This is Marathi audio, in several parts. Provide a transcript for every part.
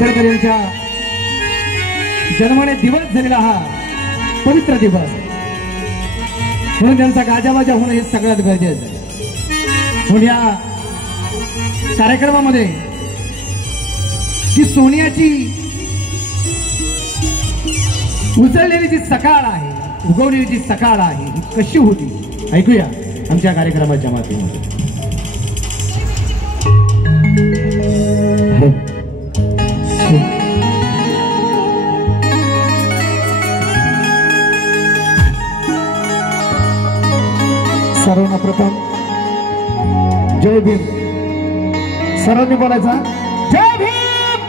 आंबेडकर यांच्या जन्माने दिवस झालेला हा पवित्र दिवस म्हणून त्यांचा गाजावाजा होणं हे सगळ्यात गरजेचं आहे। म्हणून या कार्यक्रमामध्ये जी सोनियाची उजळलेली जी सकाळ आहे, उगवलेली जी सकाळ आहे ही कशी होती ऐकूया आमच्या कार्यक्रमाच्या माध्यमातून। सर्वांना प्रथम जय भीम, सर्वांनी बोलायचा जय भीम।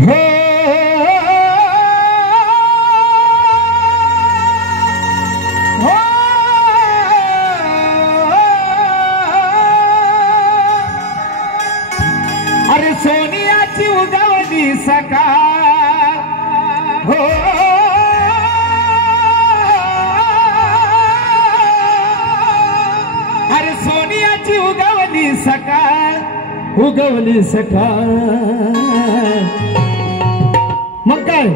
हे अरे सोनियाची उगवली सकाळ हो, अरे सोनियाची उगवली सकाळ, उगवली सकाळ। मग काय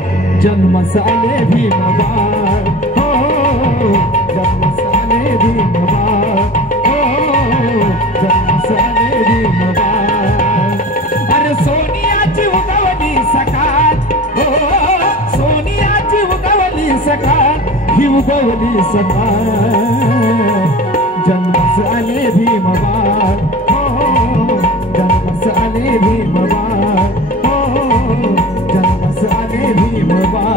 जन्म साले भीमबाळ हो, जन्म साले भीमबाळ हो, जन्म साले भीमबाळ। अरे सोनियाची उगवली सकाळ हो, सोनियाची उगवली सकाळ, ही उगवली सकाळ। जन्म साले भीमबाळ हो, जन्म साले भीमबाळ हो, जन्म साले भीमबाळ।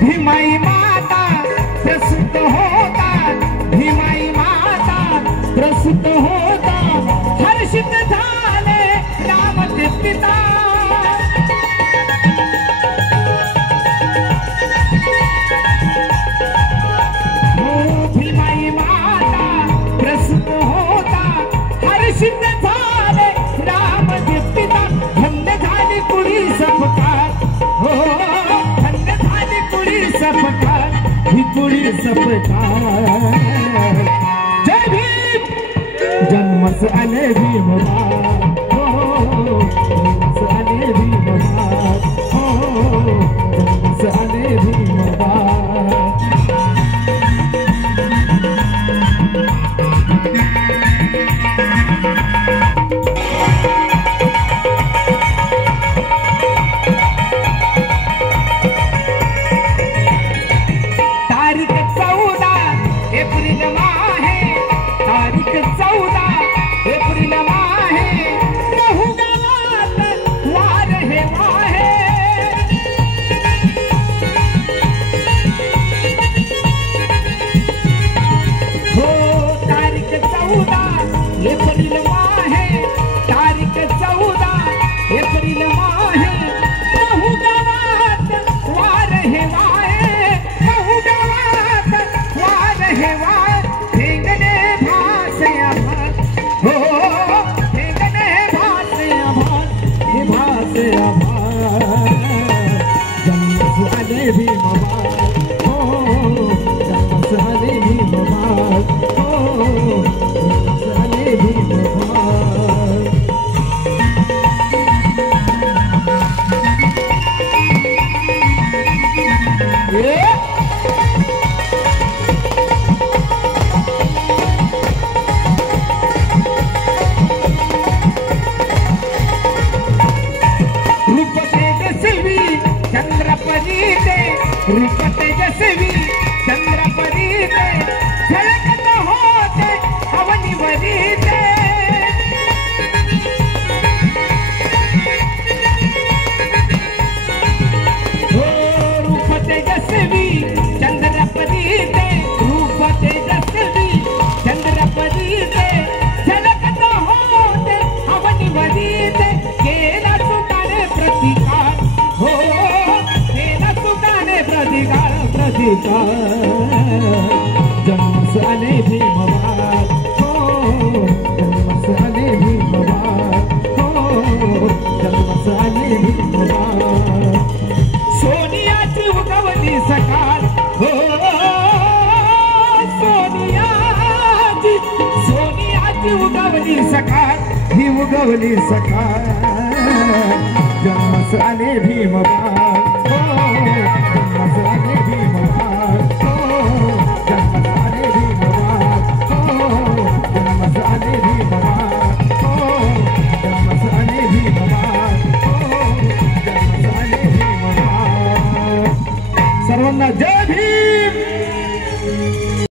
भीमाई माता प्रसूत होता, भीमाई माता प्रसूत होता, हर्षित झाले रामचे पिता। हो भीमाई माता प्रसूत होता, हर्षित झाले रामचे पिता। धन्य झाली कुडी सपकाळ हो, धन्य झाली कुडी सपकाळ, ही कुडी सपकाळ। जय भीम, जन्मस आले भीमबाळ हो, जन्मस आले भीमबाळ हो, जन्मस आले भीमबाळ। तारीख 14 एप्रिल माहे, तारीख 14 एप्रिल माहे, रहू गावात उगवली सकाळ जन्मस आले भीमबाळ जन्मस आले